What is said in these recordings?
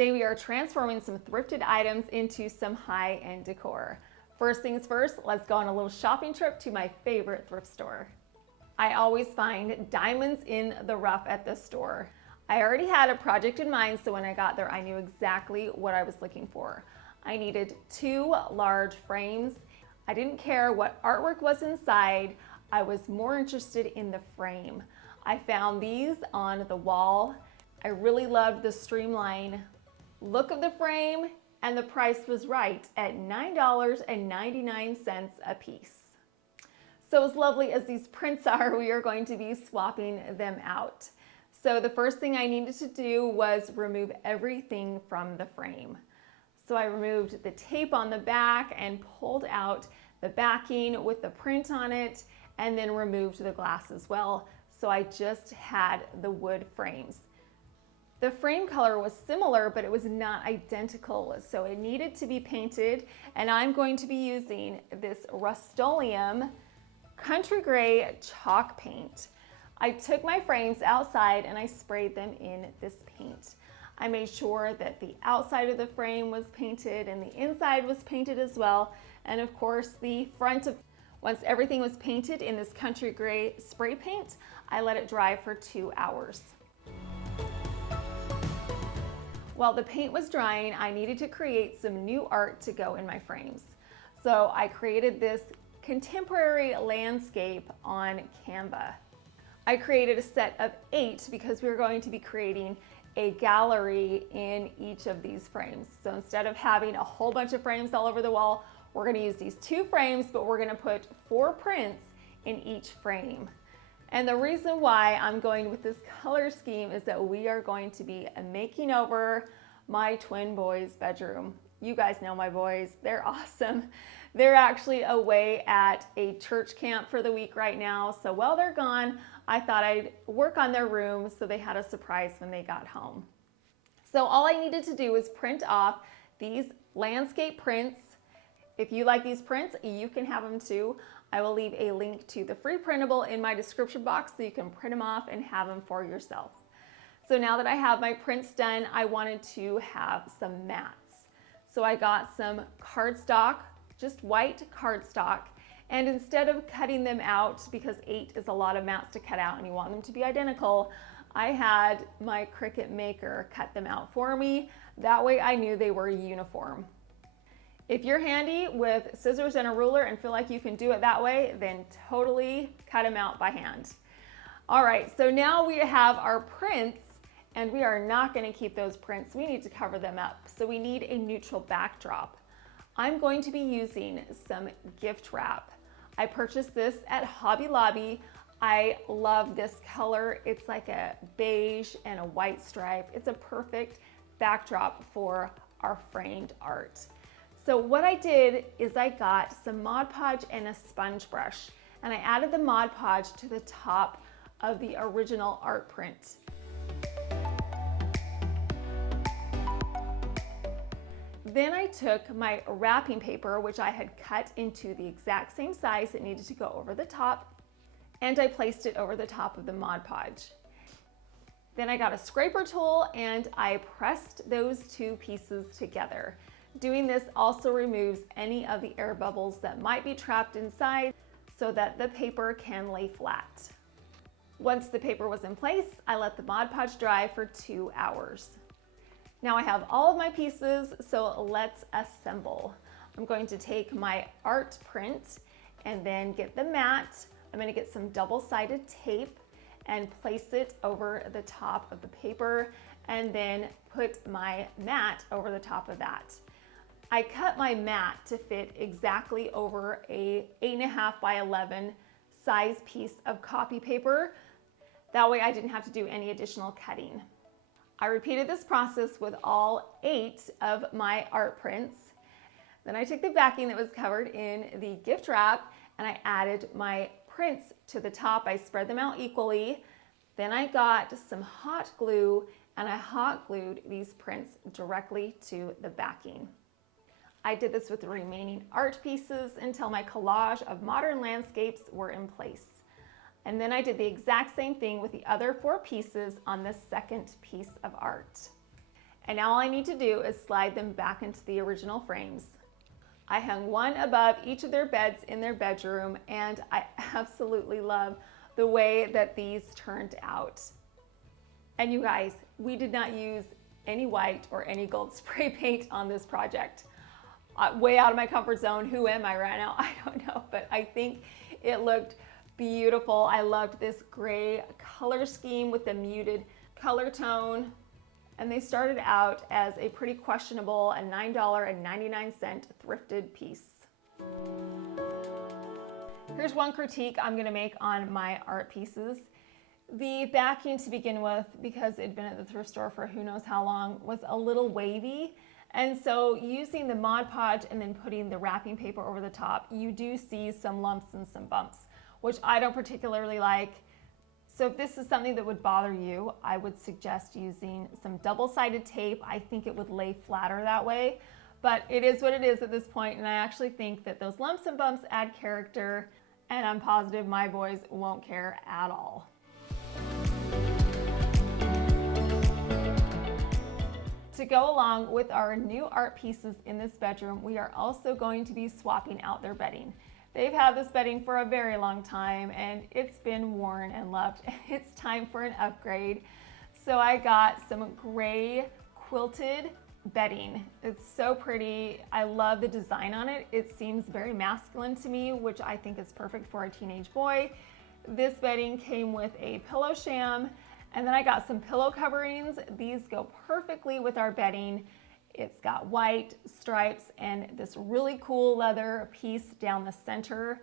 Today we are transforming some thrifted items into some high-end decor. First things first, let's go on a little shopping trip to my favorite thrift store. I always find diamonds in the rough at this store. I already had a project in mind, so when I got there, I knew exactly what I was looking for. I needed 2 large frames. I didn't care what artwork was inside. I was more interested in the frame. I found these on the wall. I really loved the streamline look of the frame, and the price was right at $9.99 a piece. So as lovely as these prints are, we are going to be swapping them out. So the first thing I needed to do was remove everything from the frame. So I removed the tape on the back and pulled out the backing with the print on it, and then removed the glass as well. So I just had the wood frames. The frame color was similar, but it was not identical, so it needed to be painted, and I'm going to be using this Rustoleum Country Gray chalk paint. I took my frames outside and I sprayed them in this paint. I made sure that the outside of the frame was painted and the inside was painted as well, and of course the front of. Once everything was painted in this Country Gray spray paint, I let it dry for 2 hours. While the paint was drying, I needed to create some new art to go in my frames. So I created this contemporary landscape on Canva. I created a set of 8 because we were going to be creating a gallery in each of these frames. So instead of having a whole bunch of frames all over the wall, we're going to use these 2 frames, but we're going to put 4 prints in each frame. And the reason why I'm going with this color scheme is that we are going to be making over my twin boys' bedroom. You guys know my boys, they're awesome. They're actually away at a church camp for the week right now. So while they're gone, I thought I'd work on their room so they had a surprise when they got home. So all I needed to do was print off these landscape prints. If you like these prints, you can have them too. I will leave a link to the free printable in my description box so you can print them off and have them for yourself. So now that I have my prints done, I wanted to have some mats. So I got some cardstock, just white cardstock, and instead of cutting them out, because 8 is a lot of mats to cut out and you want them to be identical, I had my Cricut maker cut them out for me. That way I knew they were uniform. If you're handy with scissors and a ruler and feel like you can do it that way, then totally cut them out by hand. All right, so now we have our prints, and we are not going to keep those prints. We need to cover them up. So we need a neutral backdrop. I'm going to be using some gift wrap. I purchased this at Hobby Lobby. I love this color. It's like a beige and a white stripe. It's a perfect backdrop for our framed art. So what I did is I got some Mod Podge and a sponge brush, and I added the Mod Podge to the top of the original art print. Then I took my wrapping paper, which I had cut into the exact same size it needed to go over the top, and I placed it over the top of the Mod Podge. Then I got a scraper tool and I pressed those 2 pieces together. Doing this also removes any of the air bubbles that might be trapped inside so that the paper can lay flat. Once the paper was in place, I let the Mod Podge dry for 2 hours. Now I have all of my pieces, so let's assemble. I'm going to take my art print and then get the mat. I'm going to get some double-sided tape and place it over the top of the paper, and then put my mat over the top of that. I cut my mat to fit exactly over a 8.5 by 11 size piece of copy paper. That way I didn't have to do any additional cutting. I repeated this process with all 8 of my art prints. Then I took the backing that was covered in the gift wrap and I added my prints to the top. I spread them out equally. Then I got some hot glue and I hot glued these prints directly to the backing. I did this with the remaining art pieces until my collage of modern landscapes were in place. And then I did the exact same thing with the other 4 pieces on the second piece of art. And now all I need to do is slide them back into the original frames. I hung one above each of their beds in their bedroom, and I absolutely love the way that these turned out. And you guys, we did not use any white or any gold spray paint on this project. Way out of my comfort zone. Who am I right now? I don't know, but I think it looked beautiful. I loved this gray color scheme with the muted color tone. And they started out as a pretty questionable $9.99 thrifted piece. Here's one critique I'm gonna make on my art pieces. The backing to begin with, because it'd been at the thrift store for who knows how long, was a little wavy. And so using the Mod Podge and then putting the wrapping paper over the top, you do see some lumps and some bumps, which I don't particularly like. So if this is something that would bother you, I would suggest using some double-sided tape. I think it would lay flatter that way, but it is what it is at this point, and I actually think that those lumps and bumps add character, and I'm positive my boys won't care at all. To go along with our new art pieces in this bedroom, we are also going to be swapping out their bedding. They've had this bedding for a very long time and it's been worn and loved. It's time for an upgrade. So I got some gray quilted bedding. It's so pretty. I love the design on it. It seems very masculine to me, which I think is perfect for a teenage boy. This bedding came with a pillow sham, and then I got some pillow coverings. These go perfectly with our bedding. It's got white stripes and this really cool leather piece down the center.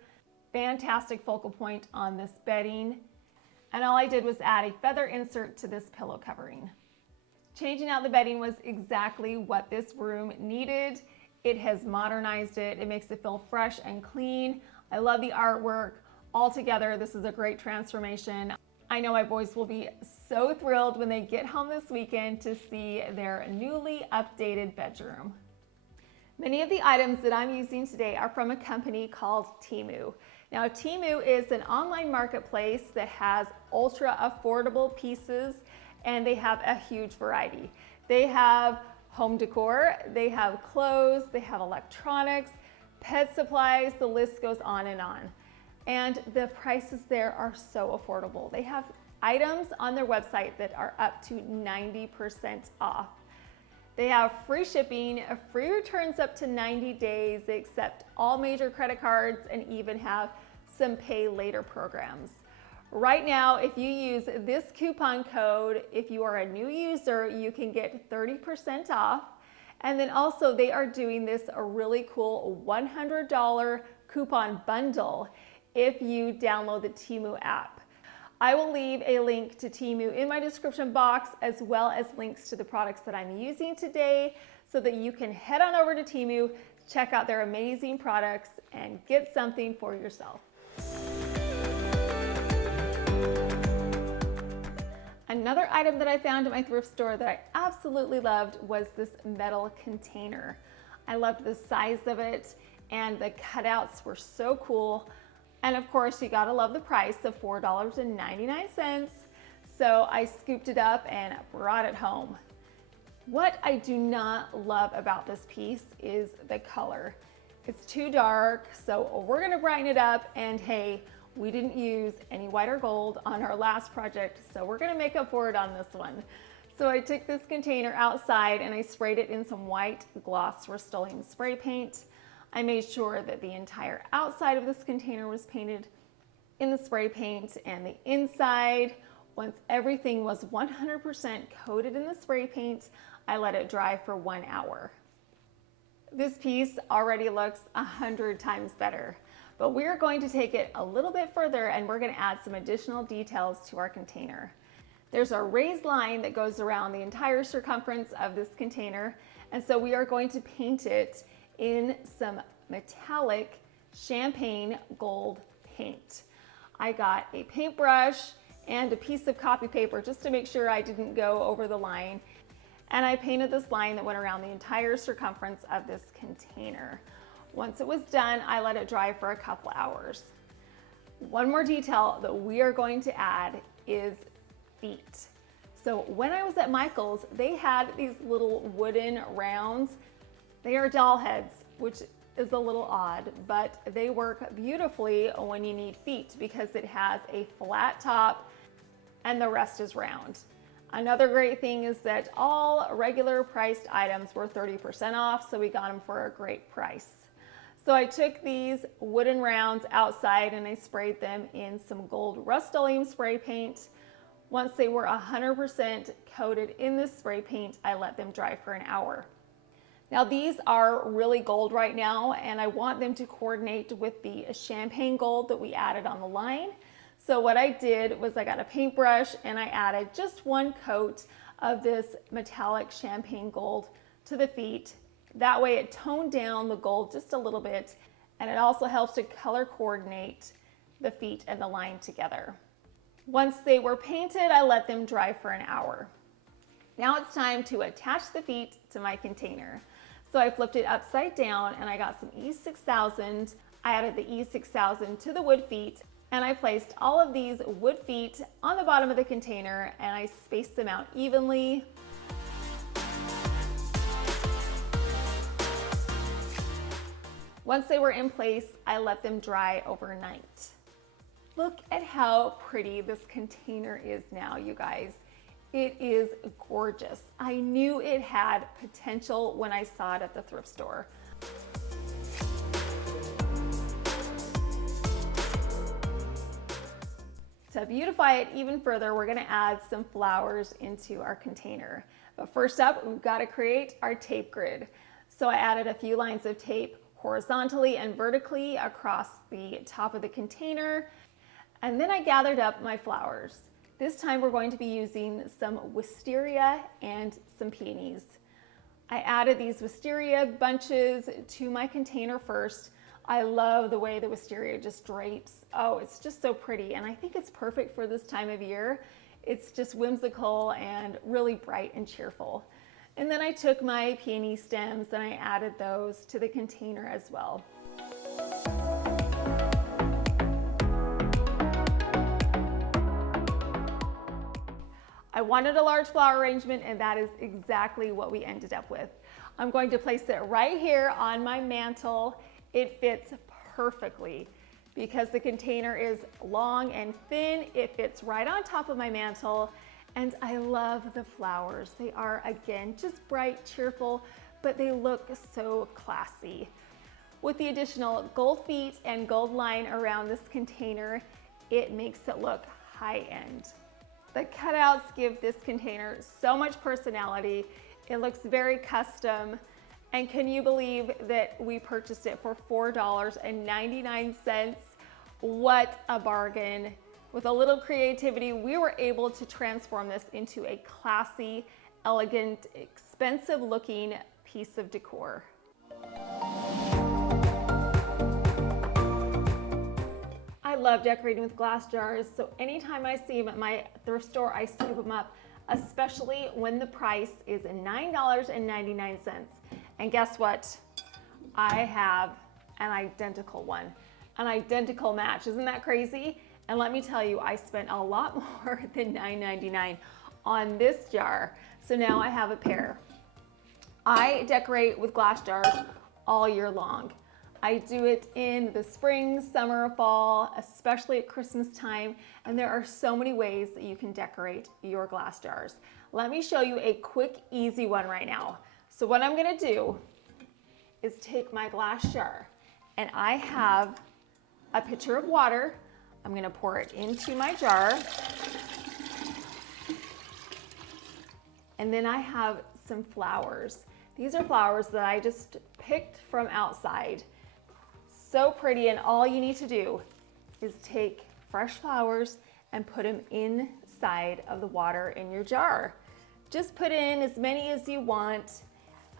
Fantastic focal point on this bedding. And all I did was add a feather insert to this pillow covering. Changing out the bedding was exactly what this room needed. It has modernized it. It makes it feel fresh and clean. I love the artwork. Altogether, this is a great transformation. I know my boys will be so thrilled when they get home this weekend to see their newly updated bedroom. Many of the items that I'm using today are from a company called Temu. Now, Temu is an online marketplace that has ultra affordable pieces, and they have a huge variety. They have home decor, they have clothes, they have electronics, pet supplies, the list goes on and on. And the prices there are so affordable. They have items on their website that are up to 90% off. They have free shipping, free returns up to 90 days. They accept all major credit cards and even have some pay later programs. Right now, if you use this coupon code, if you are a new user, you can get 30% off. And then also they are doing this a really cool $100 coupon bundle if you download the Temu app. I will leave a link to Temu in my description box, as well as links to the products that I'm using today, so that you can head on over to Temu, check out their amazing products, and get something for yourself. Another item that I found at my thrift store that I absolutely loved was this metal container. I loved the size of it, and the cutouts were so cool. And of course, you gotta love the price of $4.99. So I scooped it up and brought it home. What I do not love about this piece is the color. It's too dark, so we're gonna brighten it up, and hey, we didn't use any white or gold on our last project, so we're gonna make up for it on this one. So I took this container outside and I sprayed it in some white gloss Rustoleum spray paint. I made sure that the entire outside of this container was painted in the spray paint, and the inside, once everything was 100% coated in the spray paint, I let it dry for 1 hour. This piece already looks 100 times better, but we're going to take it a little bit further and we're going to add some additional details to our container. There's a raised line that goes around the entire circumference of this container, and so we are going to paint it in some metallic champagne gold paint. I got a paintbrush and a piece of copy paper just to make sure I didn't go over the line. And I painted this line that went around the entire circumference of this container. Once it was done, I let it dry for a couple hours. One more detail that we are going to add is feet. So when I was at Michael's, they had these little wooden rounds. They are doll heads, which is a little odd, but they work beautifully when you need feet because it has a flat top and the rest is round. Another great thing is that all regular priced items were 30% off, so we got them for a great price. So I took these wooden rounds outside and I sprayed them in some gold Rustoleum spray paint. Once they were 100% coated in this spray paint, I let them dry for an hour. Now these are really gold right now, and I want them to coordinate with the champagne gold that we added on the line. So what I did was I got a paintbrush and I added just one coat of this metallic champagne gold to the feet. That way it toned down the gold just a little bit, and it also helps to color coordinate the feet and the line together. Once they were painted, I let them dry for an hour. Now it's time to attach the feet to my container. So I flipped it upside down and I got some E6000. I added the E6000 to the wood feet, and I placed all of these wood feet on the bottom of the container and I spaced them out evenly. Once they were in place, I let them dry overnight. Look at how pretty this container is now, you guys. It is gorgeous. I knew it had potential when I saw it at the thrift store. To beautify it even further, we're gonna add some flowers into our container. But first up, we've gotta create our tape grid. So I added a few lines of tape horizontally and vertically across the top of the container. And then I gathered up my flowers. This time we're going to be using some wisteria and some peonies. I added these wisteria bunches to my container first. I love the way the wisteria just drapes. Oh, it's just so pretty, and I think it's perfect for this time of year. It's just whimsical and really bright and cheerful. And then I took my peony stems and I added those to the container as well. I wanted a large flower arrangement, and that is exactly what we ended up with. I'm going to place it right here on my mantle. It fits perfectly because the container is long and thin. It fits right on top of my mantle, and I love the flowers. They are, again, just bright, cheerful, but they look so classy. With the additional gold feet and gold line around this container, it makes it look high-end. The cutouts give this container so much personality. It looks very custom. And can you believe that we purchased it for $4.99? What a bargain. With a little creativity, we were able to transform this into a classy, elegant, expensive looking piece of decor. I love decorating with glass jars, so anytime I see them at my thrift store, I scoop them up, especially when the price is $9.99. And guess what? I have an identical one, an identical match. Isn't that crazy? And let me tell you, I spent a lot more than $9.99 on this jar. So now I have a pair. I decorate with glass jars all year long. I do it in the spring, summer, fall, especially at Christmas time, and there are so many ways that you can decorate your glass jars. Let me show you a quick, easy one right now. So what I'm gonna do is take my glass jar, and I have a pitcher of water. I'm gonna pour it into my jar, and then I have some flowers. These are flowers that I just picked from outside. So pretty, and all you need to do is take fresh flowers and put them inside of the water in your jar. Just put in as many as you want.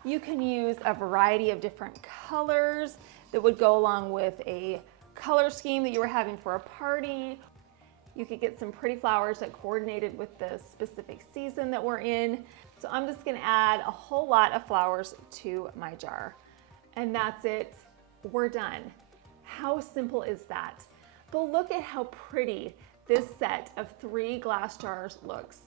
You can use a variety of different colors that would go along with a color scheme that you were having for a party. You could get some pretty flowers that coordinated with the specific season that we're in. So I'm just gonna add a whole lot of flowers to my jar. And that's it. We're done. How simple is that? But look at how pretty this set of 3 glass jars looks.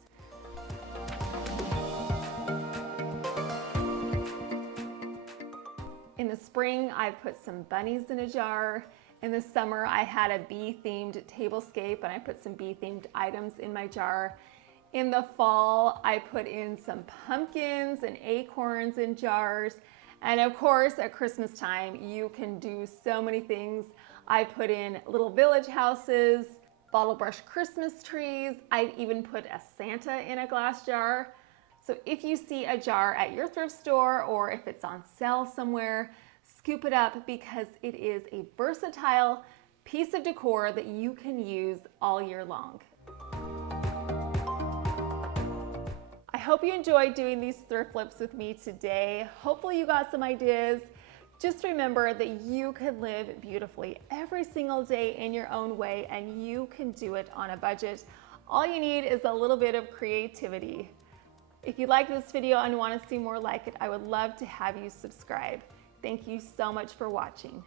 spring, I put some bunnies in a jar. In the summer, I had a bee-themed tablescape and I put some bee-themed items in my jar. In the fall, I put in some pumpkins and acorns in jars. And of course, at Christmas time, you can do so many things. I put in little village houses, bottle brush Christmas trees. I've even put a Santa in a glass jar. So if you see a jar at your thrift store or if it's on sale somewhere, scoop it up because it is a versatile piece of decor that you can use all year long. I hope you enjoyed doing these thrift flips with me today. Hopefully you got some ideas. Just remember that you can live beautifully every single day in your own way, and you can do it on a budget. All you need is a little bit of creativity. If you like this video and want to see more like it, I would love to have you subscribe. Thank you so much for watching.